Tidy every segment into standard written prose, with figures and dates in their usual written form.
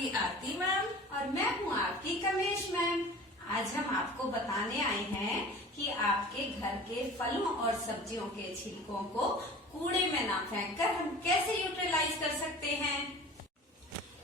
आपकी आरती मैम। और मैं हूँ आपकी कमेश मैम। आज हम आपको बताने आए हैं कि आपके घर के फलों और सब्जियों के छिलकों को कूड़े में ना फेंककर हम कैसे यूटिलाइज कर सकते हैं।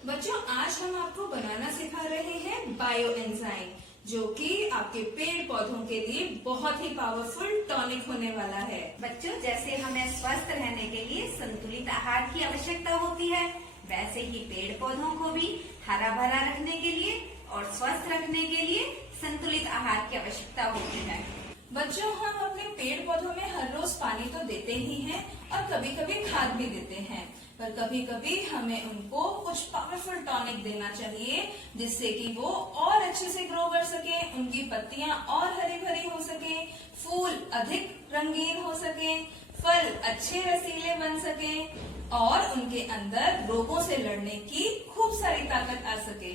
बच्चों, आज हम आपको बनाना सिखा रहे हैं बायो एंजाइम, जो कि आपके पेड़ पौधों के लिए बहुत ही पावरफुल टॉनिक होने वाला है। बच्चों, जैसे हमें स्वस्थ रहने के लिए संतुलित आहार की आवश्यकता होती है, वैसे ही पेड़ पौधों को भी हरा भरा रखने के लिए और स्वस्थ रखने के लिए संतुलित आहार की आवश्यकता होती है। बच्चों, हम अपने पेड़ पौधों में हर रोज पानी तो देते ही हैं और कभी कभी खाद भी देते हैं, पर कभी कभी हमें उनको कुछ पावरफुल टॉनिक देना चाहिए, जिससे कि वो और अच्छे से ग्रो कर सके, उनकी पत्तियां और हरी भरी हो सके, फूल अधिक रंगीन हो सके, फल अच्छे रसीले बन सके और उनके अंदर रोगों से लड़ने की खूब सारी ताकत आ सके।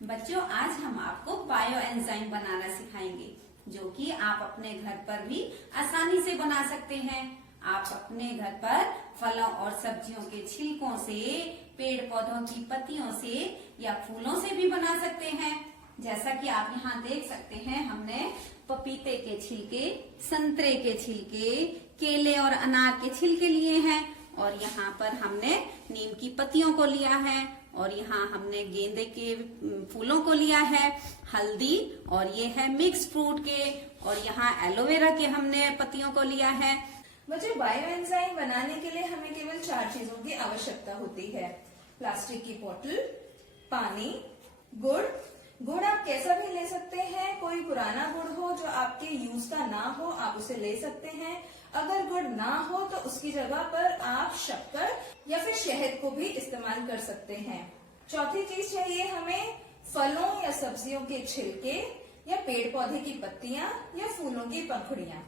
बच्चों, आज हम आपको बायो एंजाइम बनाना सिखाएंगे, जो कि आप अपने घर पर भी आसानी से बना सकते हैं। आप अपने घर पर फलों और सब्जियों के छिलकों से, पेड़ पौधों की पत्तियों से या फूलों से भी बना सकते हैं। जैसा कि आप यहाँ देख सकते हैं, हमने पपीते के छिलके, संतरे के छिलके, केले और अनार के छिलके लिए हैं, और यहाँ पर हमने नीम की पत्तियों को लिया है, और यहाँ हमने गेंदे के फूलों को लिया है, हल्दी, और ये है मिक्स फ्रूट के, और यहाँ एलोवेरा के हमने पत्तियों को लिया है। बच्चों, बायो एंजाइम बनाने के लिए हमें केवल 4 चीजों की आवश्यकता होती है: प्लास्टिक की बोतल, पानी, गुड़। गुड़ आप कैसा भी ले सकते हैं, कोई पुराना गुड़ हो जो आपके यूज का ना हो, आप उसे ले सकते हैं। अगर गुड़ ना हो तो उसकी जगह पर आप शक्कर या फिर शहद को भी इस्तेमाल कर सकते हैं। चौथी चीज चाहिए हमें फलों या सब्जियों के छिलके या पेड़ पौधे की पत्तियां या फूलों की पंखुड़ियां।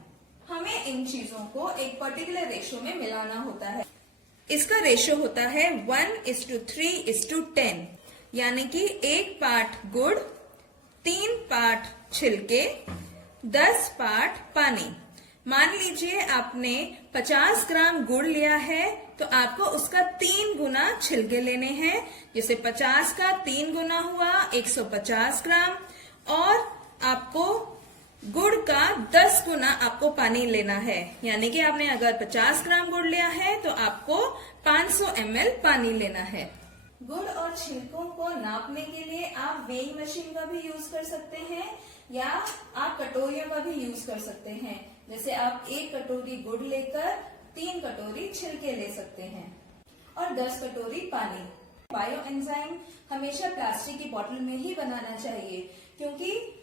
हमें इन चीजों को एक पर्टिकुलर रेशो में मिलाना होता है। इसका रेशो होता है 1:3:10, यानी कि 1 पार्ट गुड़, 3 पार्ट छिलके, 10 पार्ट पानी। मान लीजिए आपने 50 ग्राम गुड़ लिया है, तो आपको उसका 3 गुना छिलके लेने हैं। जैसे 50 का 3 गुना हुआ 150 ग्राम, और आपको गुड़ का 10 गुना आपको पानी लेना है। यानी कि आपने अगर 50 ग्राम गुड़ लिया है तो आपको 500 ml पानी लेना है। गुड़ और छिलकों को नापने के लिए आप वेइंग मशीन का भी यूज कर सकते हैं, या आप कटोरियों का भी यूज कर सकते हैं। जैसे आप 1 कटोरी गुड़ लेकर 3 कटोरी छिलके ले सकते हैं, और 10 कटोरी पानी। बायो एंजाइम हमेशा प्लास्टिक की बोतल में ही बनाना चाहिए, क्योंकि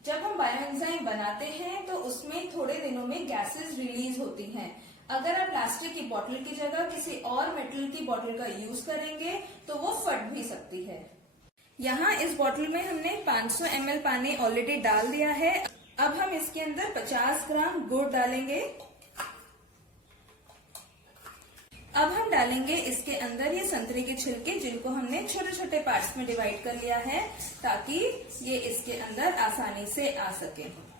जब हम बायो एंजाइम बनाते हैं तो उसमें थोड़े दिनों में गैसेस रिलीज होती हैं। अगर आप प्लास्टिक की बोतल की जगह किसी और मेटल की बोतल का यूज करेंगे तो वो फट भी सकती है। यहाँ इस बोतल में हमने 500 ml पानी ऑलरेडी डाल दिया है। अब हम इसके अंदर 50 ग्राम गुड़ डालेंगे। अब हम डालेंगे इसके अंदर ये संतरे के छिलके, जिनको हमने छोटे छोटे पार्ट्स में डिवाइड कर लिया है, ताकि ये इसके अंदर आसानी से आ सके।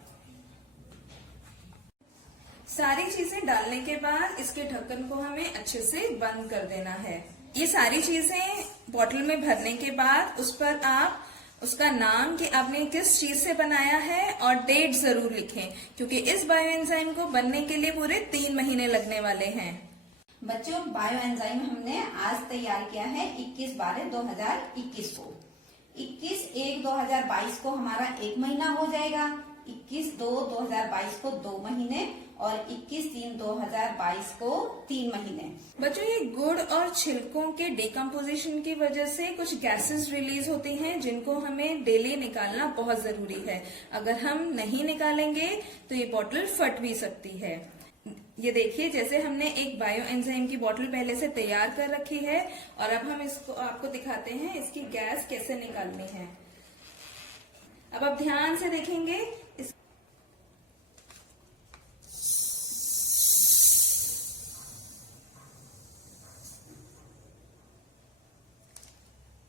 सारी चीजें डालने के बाद इसके ढक्कन को हमें अच्छे से बंद कर देना है। ये सारी चीजें बोतल में भरने के बाद उस पर आप उसका नाम कि आपने किस चीज से बनाया है और डेट जरूर लिखें, क्योंकि इस बायो एंजाइम को बनने के लिए पूरे 3 महीने लगने वाले हैं। बच्चों, बायो एंजाइम हमने आज तैयार किया है 21/12/2021 को। 21/1/2022 को हमारा 1 महीना हो जाएगा, 21/2/2022 को 2 महीने, और 21/3/2022 को 3 महीने। बच्चों, ये गुड़ और छिलकों के डिकम्पोजिशन की वजह से कुछ गैसेस रिलीज होती हैं, जिनको हमें डेली निकालना बहुत जरूरी है। अगर हम नहीं निकालेंगे तो ये बोतल फट भी सकती है। ये देखिए, जैसे हमने एक बायो एंजाइम की बोतल पहले से तैयार कर रखी है, और अब हम इसको आपको दिखाते हैं इसकी गैस कैसे निकालनी है। अब आप ध्यान से देखेंगे,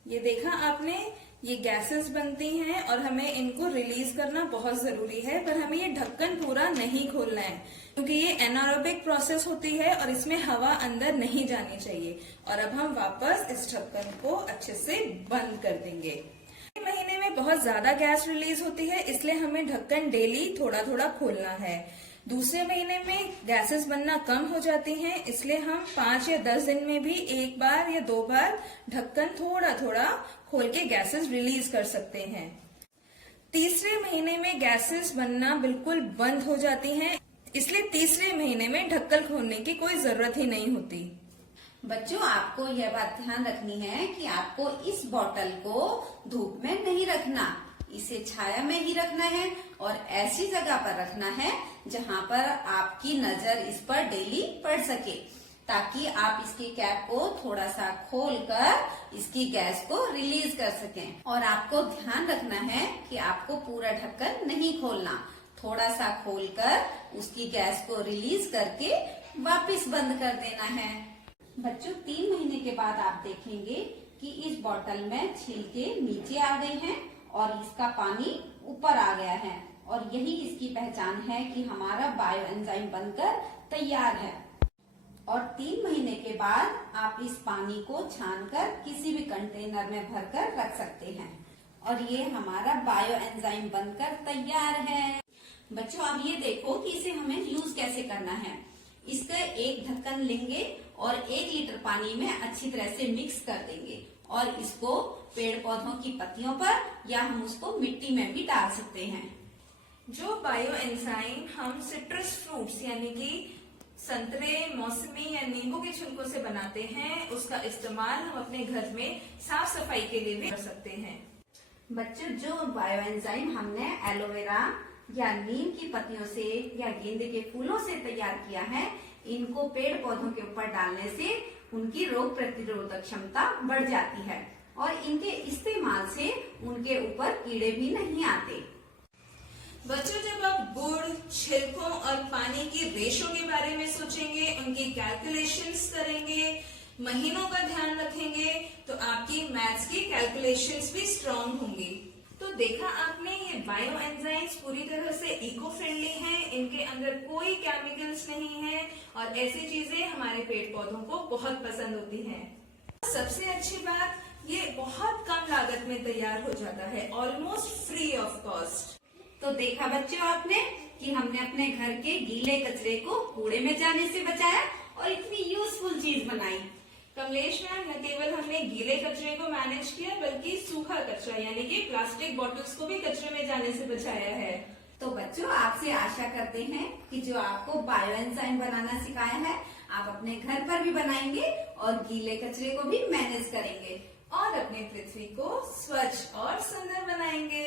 ये देखा आपने ये गैसेस बनती हैं और हमें इनको रिलीज करना बहुत जरूरी है, पर हमें ये ढक्कन पूरा नहीं खोलना है क्योंकि ये एनारोबिक प्रोसेस होती है और इसमें हवा अंदर नहीं जानी चाहिए। और अब हम वापस इस ढक्कन को अच्छे से बंद कर देंगे। महीने में बहुत ज्यादा गैस रिलीज होती है, इसलिए हमें ढक्कन डेली थोड़ा थोड़ा खोलना है। दूसरे महीने में गैसेस बनना कम हो जाती हैं, इसलिए हम 5 या 10 दिन में भी 1 बार या 2 बार ढक्कन थोड़ा थोड़ा खोल के गैसेस रिलीज कर सकते हैं। तीसरे महीने में गैसेस बनना बिल्कुल बंद हो जाती हैं, इसलिए तीसरे महीने में ढक्कन खोलने की कोई जरूरत ही नहीं होती। बच्चों, आपको यह बात ध्यान रखनी है कि आपको इस बॉटल को धूप में नहीं रखना, इसे छाया में ही रखना है और ऐसी जगह पर रखना है जहाँ पर आपकी नजर इस पर डेली पड़ सके, ताकि आप इसकी कैप को थोड़ा सा खोलकर इसकी गैस को रिलीज कर सकें। और आपको ध्यान रखना है कि आपको पूरा ढक्कन नहीं खोलना, थोड़ा सा खोलकर उसकी गैस को रिलीज करके वापस बंद कर देना है। बच्चों, 3 महीने के बाद आप देखेंगे कि इस बोतल में छिलके नीचे आ गए हैं और इसका पानी ऊपर आ गया है, और यही इसकी पहचान है कि हमारा बायो एंजाइम बनकर तैयार है। और 3 महीने के बाद आप इस पानी को छानकर किसी भी कंटेनर में भरकर रख सकते हैं और ये हमारा बायो एंजाइम बनकर तैयार है। बच्चों, अब ये देखो कि इसे हमें यूज कैसे करना है। इसका एक ढक्कन लेंगे और 1 लीटर पानी में अच्छी तरह से मिक्स कर देंगे और इसको पेड़ पौधों की पत्तियों पर या हम उसको मिट्टी में भी डाल सकते हैं। जो बायो एंजाइम हम सिट्रस फ्रूट्स यानी कि संतरे, मौसमी या नींबू के छिलकों से बनाते हैं, उसका इस्तेमाल हम अपने घर में साफ सफाई के लिए भी कर सकते हैं। बच्चों, जो बायो एंजाइम हमने एलोवेरा या नीम की पत्तियों से या गेंदे के फूलों से तैयार किया है, इनको पेड़ पौधों के ऊपर डालने से उनकी रोग प्रतिरोधक क्षमता बढ़ जाती है और इनके इस्तेमाल से उनके ऊपर कीड़े भी नहीं आते। बच्चों, जब आप गुड़, छिलकों और पानी की रेशो के बारे में सोचेंगे, उनकी कैलकुलेशंस करेंगे, महीनों का ध्यान रखेंगे, तो आपकी मैथ्स की कैलकुलेशंस भी स्ट्रांग होंगी। तो देखा आपने, ये बायो एंजाइम्स पूरी तरह से इको फ्रेंडली हैं, इनके अंदर कोई केमिकल्स नहीं है और ऐसी चीजें हमारे पेड़ पौधों को बहुत पसंद होती हैं। सबसे अच्छी बात, ये बहुत कम लागत में तैयार हो जाता है, ऑलमोस्ट फ्री ऑफ कॉस्ट। तो देखा बच्चों आपने कि हमने अपने घर के गीले कचरे को कूड़े में जाने से बचाया और इतनी यूजफुल चीज बनाई। कमलेश मैम, न केवल हमने गीले कचरे को मैनेज किया बल्कि सूखा कचरा यानी कि प्लास्टिक बॉटल्स को भी कचरे में जाने से बचाया है। तो बच्चों, आपसे आशा करते हैं कि जो आपको बायो एंजाइम बनाना सिखाया है, आप अपने घर पर भी बनाएंगे और गीले कचरे को भी मैनेज करेंगे और अपनी पृथ्वी को स्वच्छ और सुंदर बनाएंगे।